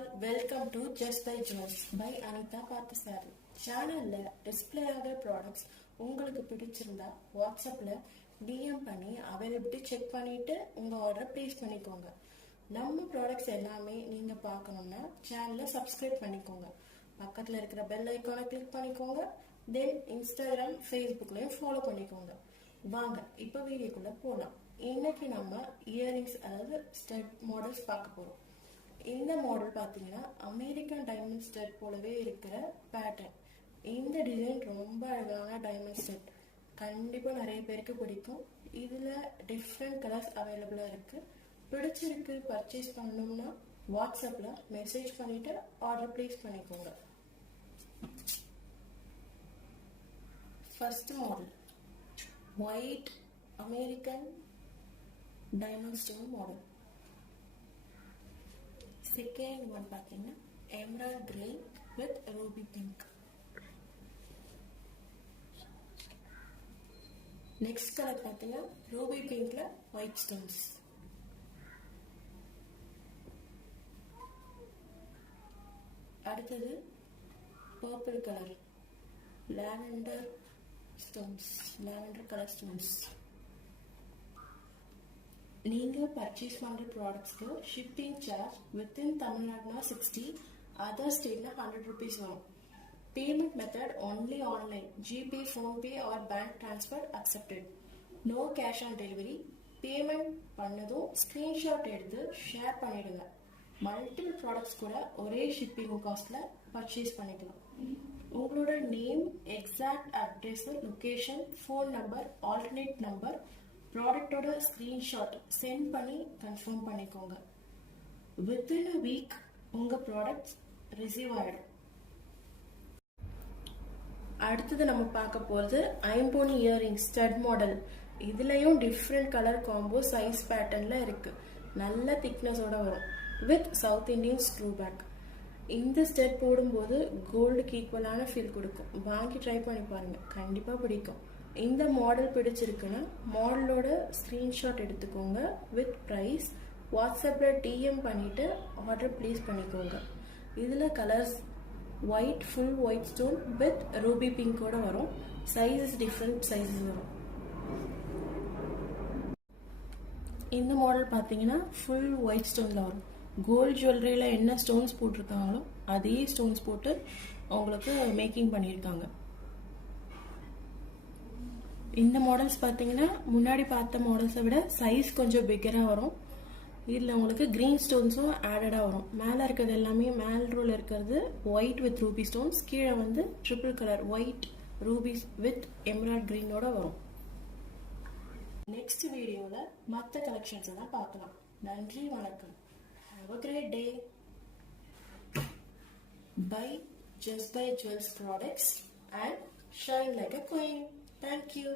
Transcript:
all, welcome to Just by Jewels by Anita Pathasari. சேனல்ல display ஆகிற products உங்களுக்கு பிடிச்சிருந்தா வாட்ஸ்அப்ல டிஎம் பண்ணி அவைலபிலிட்டி செக் பண்ணிட்டு உங்க ஆர்டரை பிளேஸ் பண்ணிக்கோங்க. நம்ம ப்ராடக்ட்ஸ் எல்லாமே நீங்க பார்க்கணும்னா சேனலை சப்ஸ்கிரைப் பண்ணிக்கோங்க. பக்கத்துல இருக்கிற பெல் ஐக்கானை கிளிக் பண்ணிக்கோங்க. தென் இன்ஸ்டாகிராம், ஃபேஸ்புக்லயும் ஃபாலோ பண்ணிக்கோங்க. வாங்க இப்போ வீடியோக்குள்ள போகலாம். இன்னைக்கு நம்ம இயரிங்ஸ் அதாவது ஸ்டட் மாடல்ஸ் பார்க்க போறோம். இந்த மாடல் பார்த்தீங்கன்னா அமெரிக்கன் டைமண்ட் ஸ்டட் போலவே இருக்கிற பேட்டர்ன். இந்த டிசைன் ரொம்ப அழகான டைமண்ட் ஸ்டட், கண்டிப்பாக நிறைய பேருக்கு பிடிக்கும். இதில் டிஃப்ரெண்ட் கலர்ஸ் அவைலபிளாக இருக்குது. பிடிச்சிருக்கு பர்ச்சேஸ் பண்ணணும்னா வாட்ஸ்அப்பில் மெசேஜ் பண்ணிவிட்டு ஆர்டர் ப்ளேஸ் பண்ணிக்கோங்க. First model white American diamond stone model. Second one பார்த்தீங்கன்னா emerald grey with ruby pink. Next colour பார்த்தீங்கன்னா ரூபி பிங்க்ல ஒயிட் ஸ்டோன்ஸ். அடுத்தது purple colour lavender stones, lavender colour stones. நீங்கள் பர்ச்சேஸ் பண்ணுற ப்ராடக்ட்ஸ்க்கு ஷிப்பிங் சார்ஜ் வித்தின் தமிழ்நாடுனா 60, other ஸ்டேட்னா 100 rupees வரும். Payment method only online, GPay, PhonePe or bank transfer accepted. No cash on delivery. Payment பண்ணதும் screenshot எடுத்து share பண்ணிடுங்க. மல்டிபிள் ப்ராடக்ட்ஸ் கூட ஒரே ஷிப்பிங் காஸ்ட்டில் பர்ச்சேஸ் பண்ணிக்கலாம். உங்களோட name, exact address, location, phone number, alternate number, ப்ராடக்டோட ஸ்க்ரீன்ஷாட் சென்ட் பண்ணி கன்ஃபார்ம் பண்ணிக்கோங்க. வித்தின் அ வீக் உங்கள் ப்ராடக்ட்ஸ் ரிசீவ் ஆகிடும். அடுத்தது நம்ம பார்க்க போகிறது ஐம்பொனி இயரிங் ஸ்டட் மாடல். இதுலேயும் டிஃப்ரெண்ட் கலர் காம்போ சைஸ் பேட்டர்னில் இருக்குது. நல்ல திக்னஸோட வரும் with South Indian screw back. இந்த ஸ்டெட் போடும்போது கோல்டுக்கு ஈக்குவலான ஃபீல் கொடுக்கும். வாங்கி ட்ரை பண்ணி பாருங்கள், கண்டிப்பாக பிடிக்கும். இந்த மாடல் பிடிச்சிருக்குன்னா மாடலோட ஸ்க்ரீன்ஷாட் எடுத்துக்கோங்க. வித் ப்ரைஸ் வாட்ஸ்அப்பில் டிஎம் பண்ணிவிட்டு ஆர்டர் ப்ளேஸ் பண்ணிக்கோங்க. இதில் colours white, full white stone with ruby பிங்கோட வரும். சைஸஸ் டிஃப்ரெண்ட் சைஸஸ் வரும். இந்த மாடல் பார்த்தீங்கன்னா ஃபுல் ஒயிட் ஸ்டோனில் வரும். கோல்டு ஜுவல்லரியில் என்ன ஸ்டோன்ஸ் போட்டிருக்காங்களோ அதே ஸ்டோன்ஸ் போட்டு அவங்களுக்கு மேக்கிங் பண்ணியிருக்காங்க. இந்த மாடல்ஸ் பார்த்தீங்கன்னா முன்னாடி பார்த்த மாடல்ஸை விட சைஸ் கொஞ்சம் பிக்கராக வரும். இதில் உங்களுக்கு க்ரீன் ஸ்டோன்ஸும் ஆடடாக வரும். மேலே இருக்கிறது எல்லாமே மேல் ரோல் இருக்கிறது ஒயிட் வித் ரூபி ஸ்டோன்ஸ், கீழே வந்து triple colour white rubies with emerald க்ரீனோட வரும். நெக்ஸ்ட் வீடியோவில் மற்ற கலெக்ஷன்ஸ் எல்லாம் பார்க்கலாம். நன்றி, வணக்கம். Have a great day. Buy Just by Jewels products and shine like a queen. Thank you.